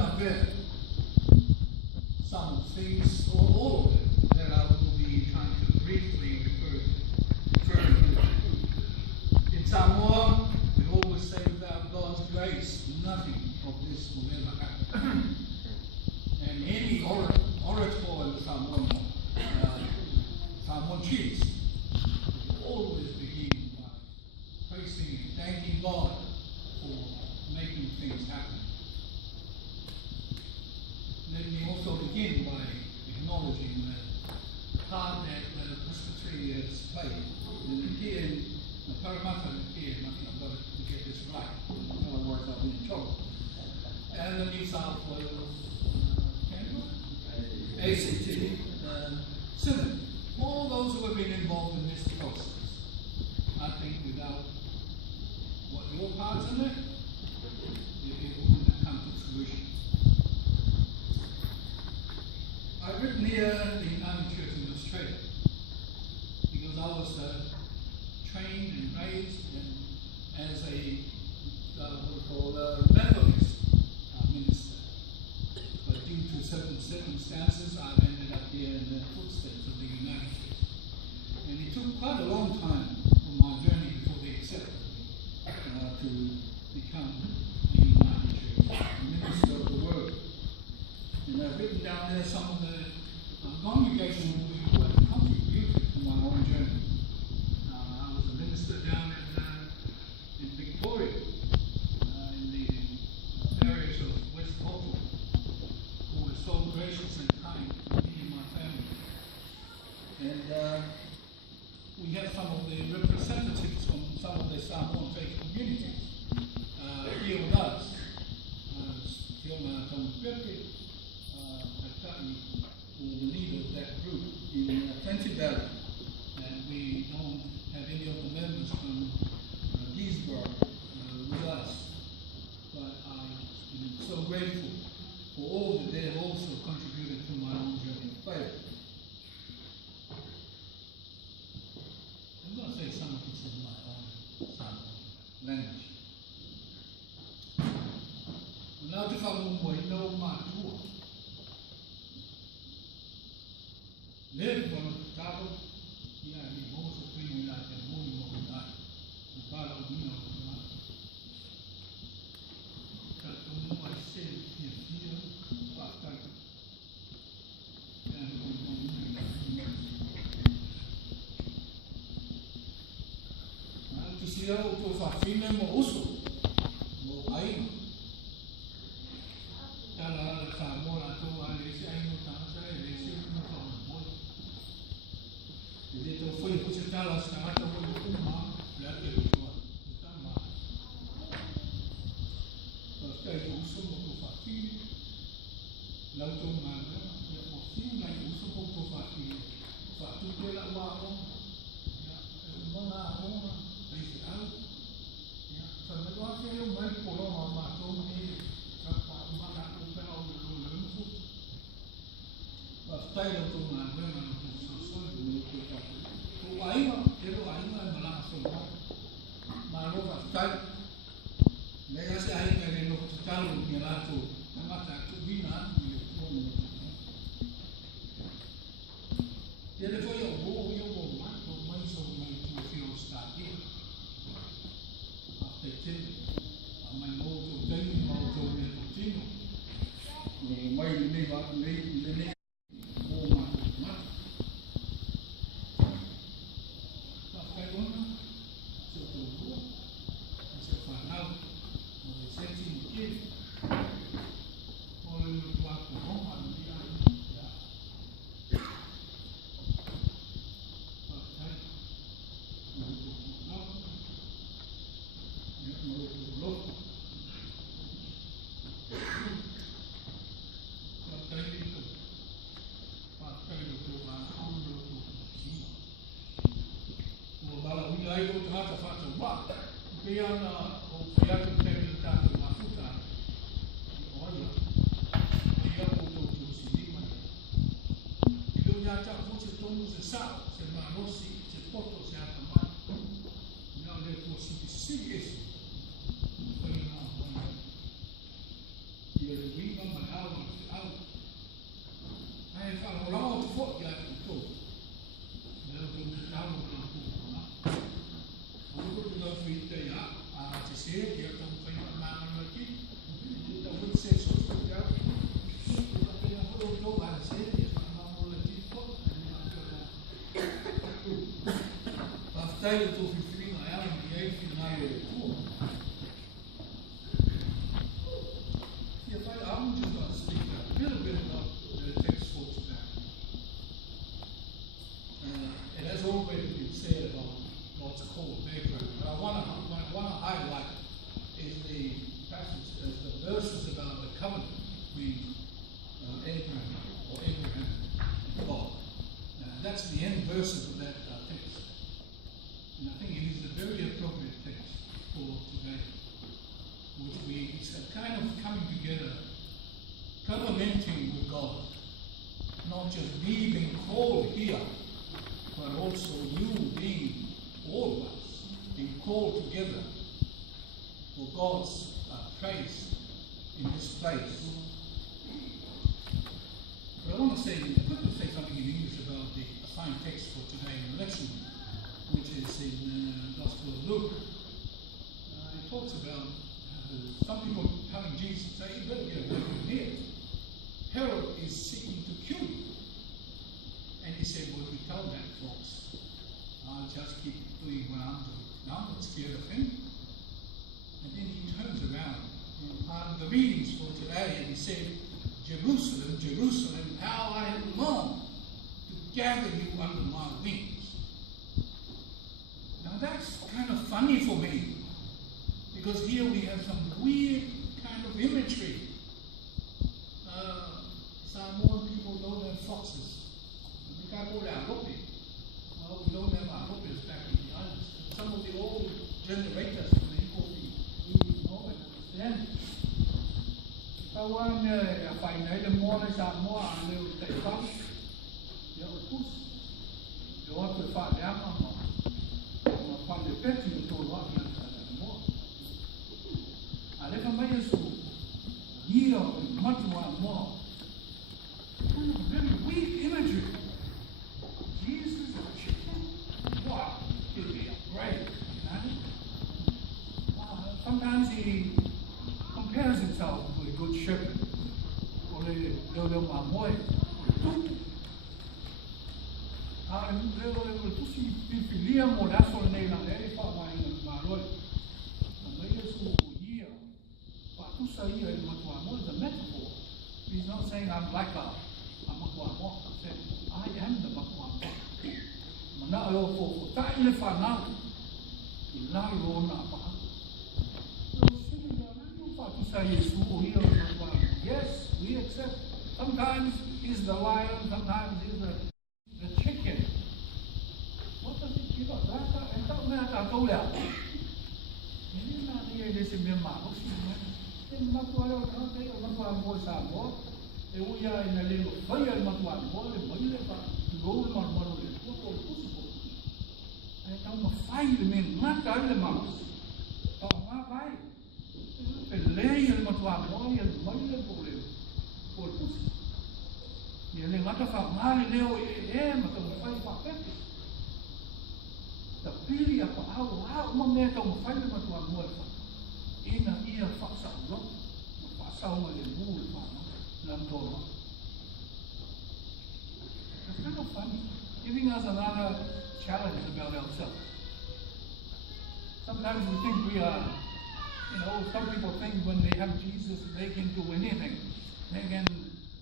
up there some things, or all of it, that I will be trying to briefly refer to. In Samoa, we always say without God's grace, nothing of this will ever happen. And any orator in the Samoan chiefs always begin by praising and thanking God for making things happen. Let me also begin by acknowledging the part that the presbytery has played. The Parramatta here, I think I've got to get this right, otherwise I'll be in trouble. And the New South Wales ACT Synod. All those who have been involved in this process. I think without what your parts in it, it wouldn't have come to fruition. I've written here the United Church in Australia because I was trained and raised as a Methodist minister. But due to certain circumstances, I've ended up here in the footsteps of the United Church. And it took quite a long time on my journey before they accepted me to become a United Church, a minister of the Word. And I've written down there some of the congregations who have contributed to my own journey. I was a minister down in Victoria, in the parish of West Hawthorn, who was so gracious and kind to me and my family. And we have some of the representatives from some of the Samoan faith communities here with us. Fiona Tomapepe, the leader of that group in Plenty Valley, and we don't have any of the members from Giesborg with us, but I'm so grateful for all that they have also contributed to my own journey of faith. I'm going to say some of this in my own language. Now to come on, no matua. Live from the top of the most of the life and moving over that. The father of me of the life. That the more I say here, but that. And to see how to fascine mo uso, mo aima. Tala Samoa to alesi aino tanta alesi no tamo. Dito foi puxetala stangata mo uma ya te tua. Tama. Porque eu uso mo fascine. Lauto manga, ya fascine na uso mo fascine. Fatu pela wao. Ya, mona uma, disse ah. Ya, sabe do que eu mais polo mama to me. Pastai lo tu mangga mana tu sosok dulu kita. Tu aima, itu aima malah semua. Malu pastai. Mereka si aima yang lo tahu ni lah tu. Nama tak tu bina ni pun. Jadi kau yang bo mat, tu main so main tu feel start. After ten, main bo tu ten, bo tu ni tu tino. Main ni ba ni. Viva today the two fifteen I am the eighth in my If I'm just going to speak a little bit about the text for today. It has already been said about God's call of Abraham, but I want to highlight is the passage, the verses about the covenant between Abraham and God. That's the end verses of that text. And I think it is a very appropriate text for today, which it's a kind of coming together, covenanting with God. Not just me being called here, but also you being, all of us, being called together for God's praise in this place. But I want to quickly say something in English about the assigned text for today in the lesson, which is in the Gospel of Luke. It talks about some people telling Jesus, say, you better get away from here. Herod is seeking to kill you. And he said, well, if you tell that, folks, I'll just keep doing what I'm doing. Now I'm not scared of him. And then he turns around in part of the readings for today and he said, Jerusalem, Jerusalem, how I have longed to gather you under my wings. Now that's kind of funny for me, because here we have some weird kind of imagery. Samoan people don't have foxes. We can't go down Hopi. Well, we don't have our Hopis back in the islands. Some of the old generators from the Hopi, we know and understand. Kawan phải nói là mua cái sản mua ăn đều tại pháp, giờ cút, rồi phải phá đám mà phá được cái gì tôi nói là mua. Đấy không phải là số nhiều mất mà mua. Very weak imagery. Jesus is a chicken. Wow, he'll be afraid. Sometimes he compares himself with a good shepherd. Or the Mamoy, or tu si filia mo la sol nei la lei fa mai ma loi. Ma ia su ia. Pa tu sa ia il matuamo is a metaphor. He's not saying I'm like a matuamo. He said I am the matuamo. Mana alo fo ta ile fa na. Ila ro na pa. Yes, we accept. Sometimes he's the lion, sometimes he's the chicken. What does it give us? And don't let us go there. Ini na dia di sini mahu sih. Ini makuah orang tu, makuah boy sama. Emuya ini lego. Fire makuah boy, boy lepas. Gold makuah boy. Kau pusing. Saya tahu fire ni mata le mahu. Oh, apa? Lei il matuamo il moile por pusi. E ele mata fa male leo ma to fai fa pete. Da pili a pa au ma me to fai le matuamo fa. Ina ia fa sa lo. Fa sa o le bul fa no. Lam to. It's kind of funny, giving us another challenge about ourselves. Sometimes we think we are. Some people think when they have Jesus, they can do anything. They can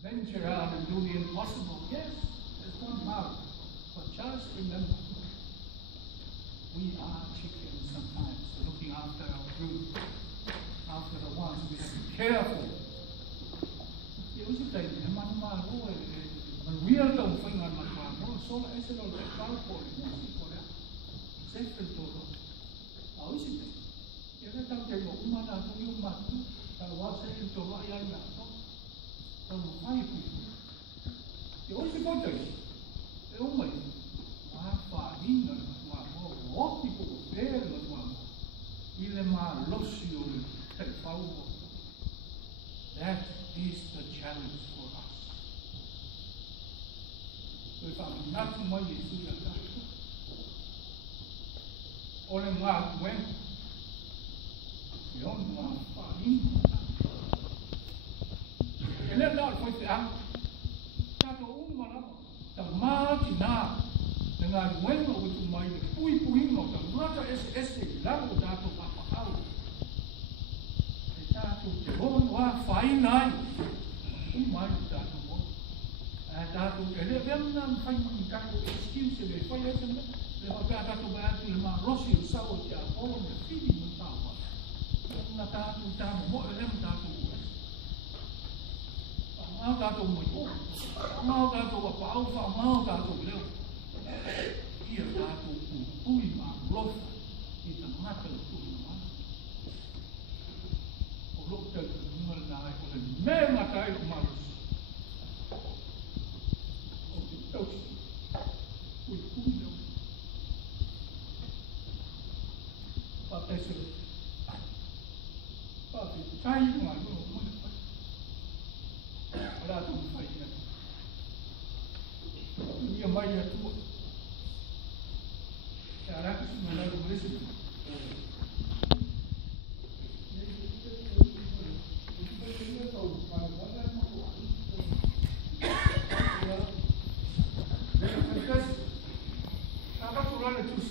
venture out and do the impossible. Yes, there's one part. But just remember, we are chickens sometimes, looking after our brood, after the ones we have to be careful. When we are the thing on my farm, so I said, oh, that's our fault. It's how is it? Kita tahu dia buat mana tu yang mati, kalau saya itu rakyat yang tak, kalau mai pun, dia orang boleh, dia orang apa ini nama apa people there nama, ini mah losio terfau. That is the challenge for us. So if I'm not more Yesus yang tak, orang mah when. Yon ma fa ni. Ele la foi ang. Ta to ma na. Ta ma ti na. Dengan wen mo tu mai pui no ta mata ese lau tātou papahau. E tātou te hon wā whainai. Umai tātou mo. Tātou te lea vena mwhai mani kako excuse le whai ese me. Le hapea tātou mai atu le maa rosi o sao te a polo me whiri mo tāua. Nā tātou tāmu mo e lem tātou ues. Mau tātou mo i o. Mau tātou a pāu wha mau tātou leo. Ia tātou ui maa rofa i ta mata o tui na mana. O loko te nunga nā e o le mea matai o marus. O te tausi. Ui leo. Pātese. Pātese. Tai i mai o mune pai. Rātou me whai ia. Ia mai ia tua. Te araka si mai lau resi.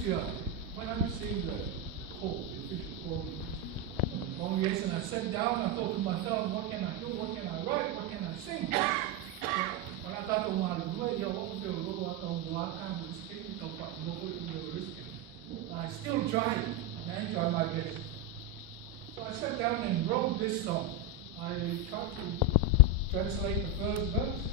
When I received the call, the official call, yes, and I sat down, I thought to myself, what can I do, what can I write, what can I sing? When I thought to myself, what was the role of the lifetime of speaking of what I still tried, and I enjoyed my best. So I sat down and wrote this song. I tried to translate the first verse.